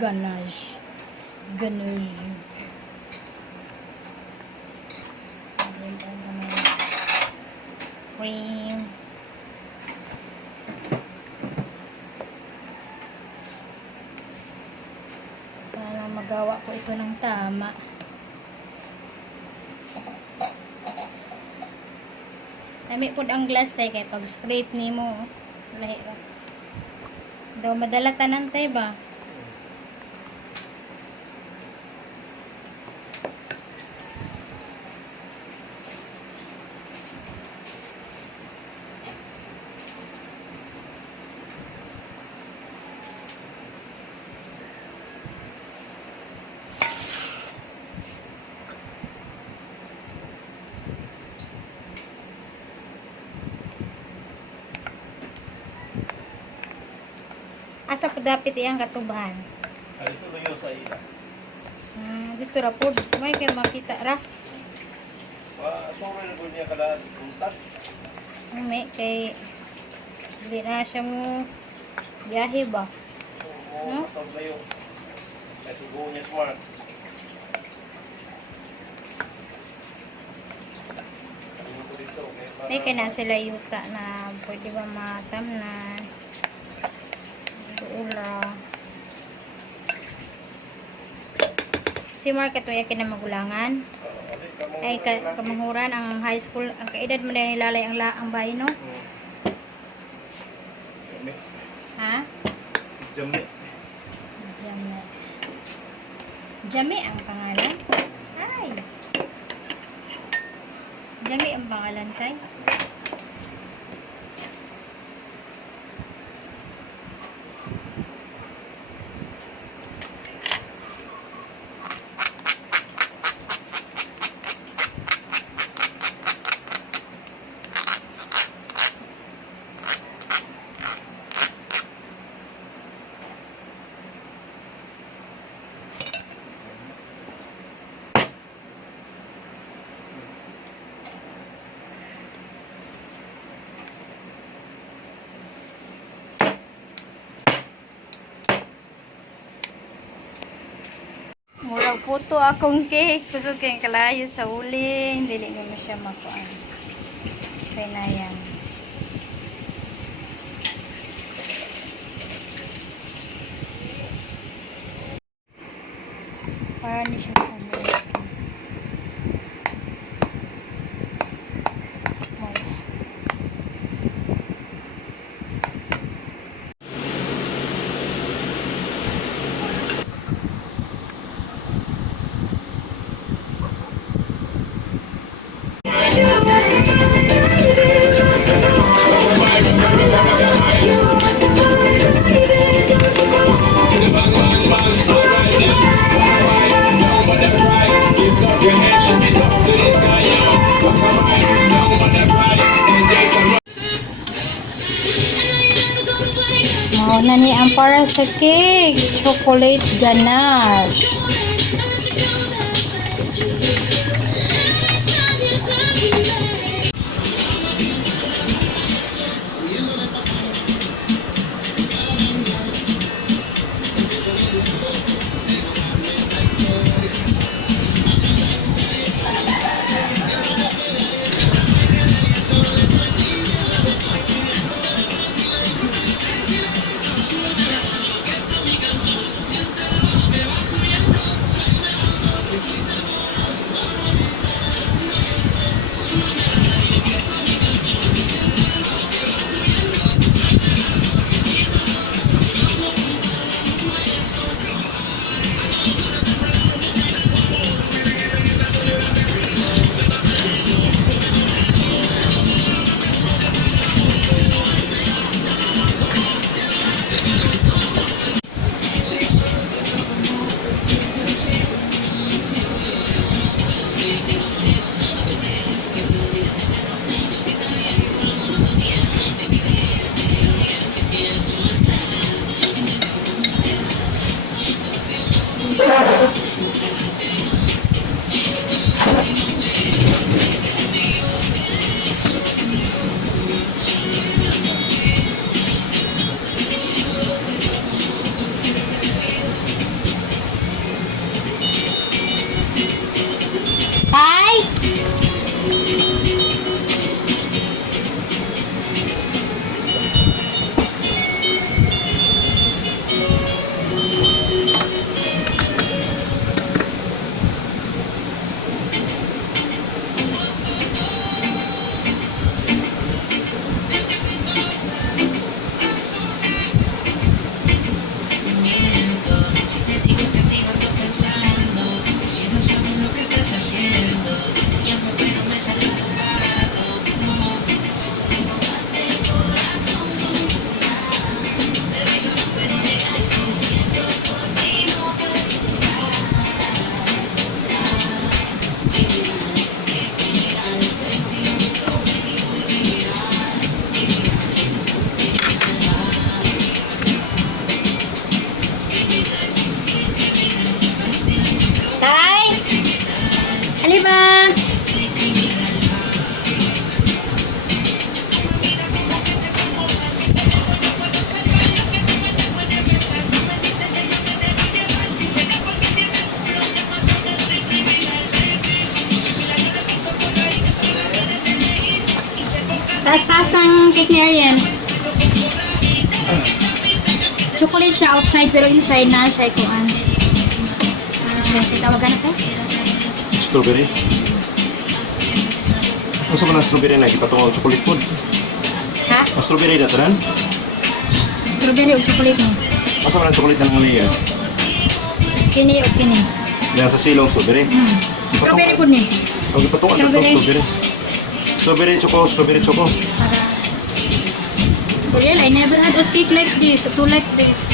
ganache. Ganache. Cream. Sana magawa ko ito ng tama. Nami po ang glass tay kay pag scrape nimo lahi ra. Daw madala tanan tay ba? Asa po dapat iyang katubahan? Dito na sa ila. Dito ra po. May kayo makita ra. Sorry na po niya kada tuntas. May kay hindi na siya mo biyahe ba? Oo, matawag na yun. Kaya sugo niya smart. May kaya na sila yuta na pwede ba matam na ula. Si Mark ito yung kinamagulangan. Ay kamahuran ang high school. Ang kaedad mo na nilalay ang bahay no? Ha? Jami. Jami. Jami ang pangalan? Ay. Jami ang pangalan tay? Murag puto akong cake. Gusto kayong kalayo sa uling. Dili ko na siya makuan. Kaya na yan. Para ni siya sa milk. Moist. Mauna ni ang para sa cake, chocolate ganache. Taas-taas ng cake ni Arian. Chocolate siya outside pero inside na siya ikuan. Siya tawagan ito? Strawberry. Ano sa mga strawberry na ipatong chocolate food? Ha? Ang strawberry na tanan? Strawberry o chocolate mo? Asa man ang chocolate na ng layer? Kini o kini? Yan sa silong strawberry. Strawberry po ni. Ang ipatong ano Strawberry. strawberry? Strawberry choco. Ariel, I never had a cake like this, to like this.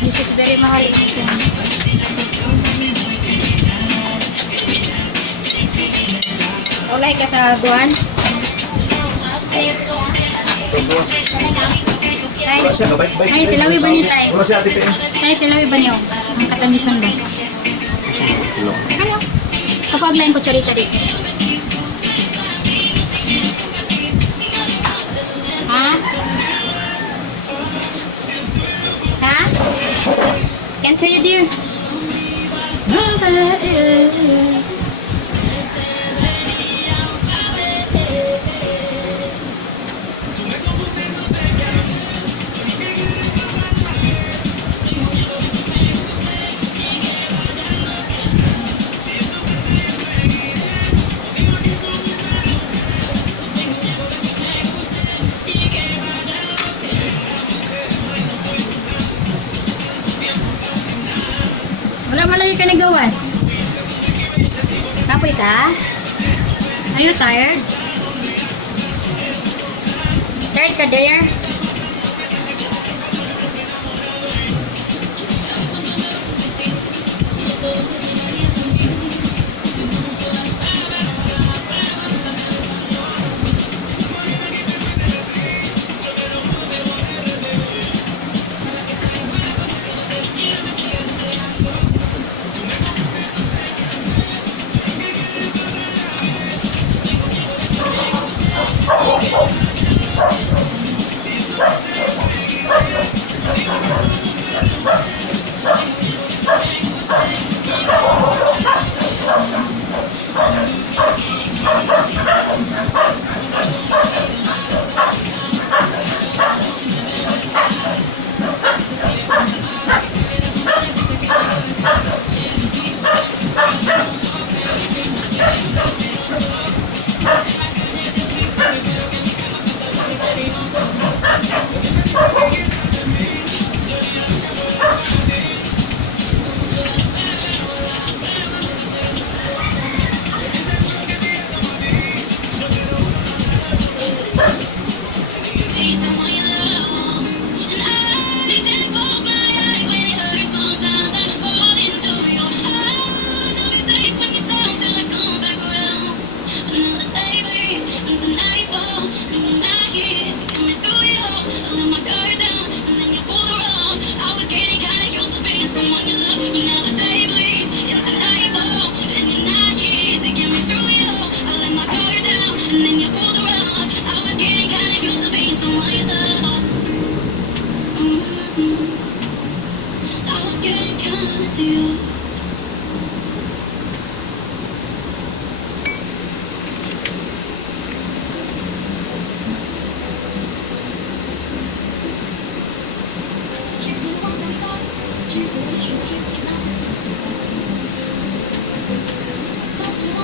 This is very mahal. Ulay ka sa guwan? Tay, Wala siya, kabait-bait. ay, tilawi ba ni Tay? Wala siya, ate Pe. Tay, tilawi ba niyo? Ang katamisan ba? Ano? Kapag lain ko charita dito. Ha? Ha? Can't hear you, dear. Wala malagi ka nagawas. Kapoy ka? Are you tired? Tired ka, dear?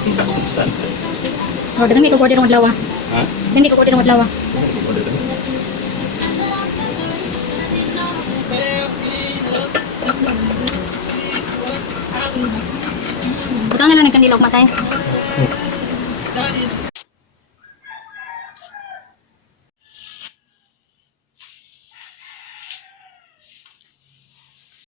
Kita ko saan. Oh, dagang ikaw order ng adlaw. Ha? Dagang ikaw order ng adlaw. Order ka. Butang na lang ng kandila ug matay.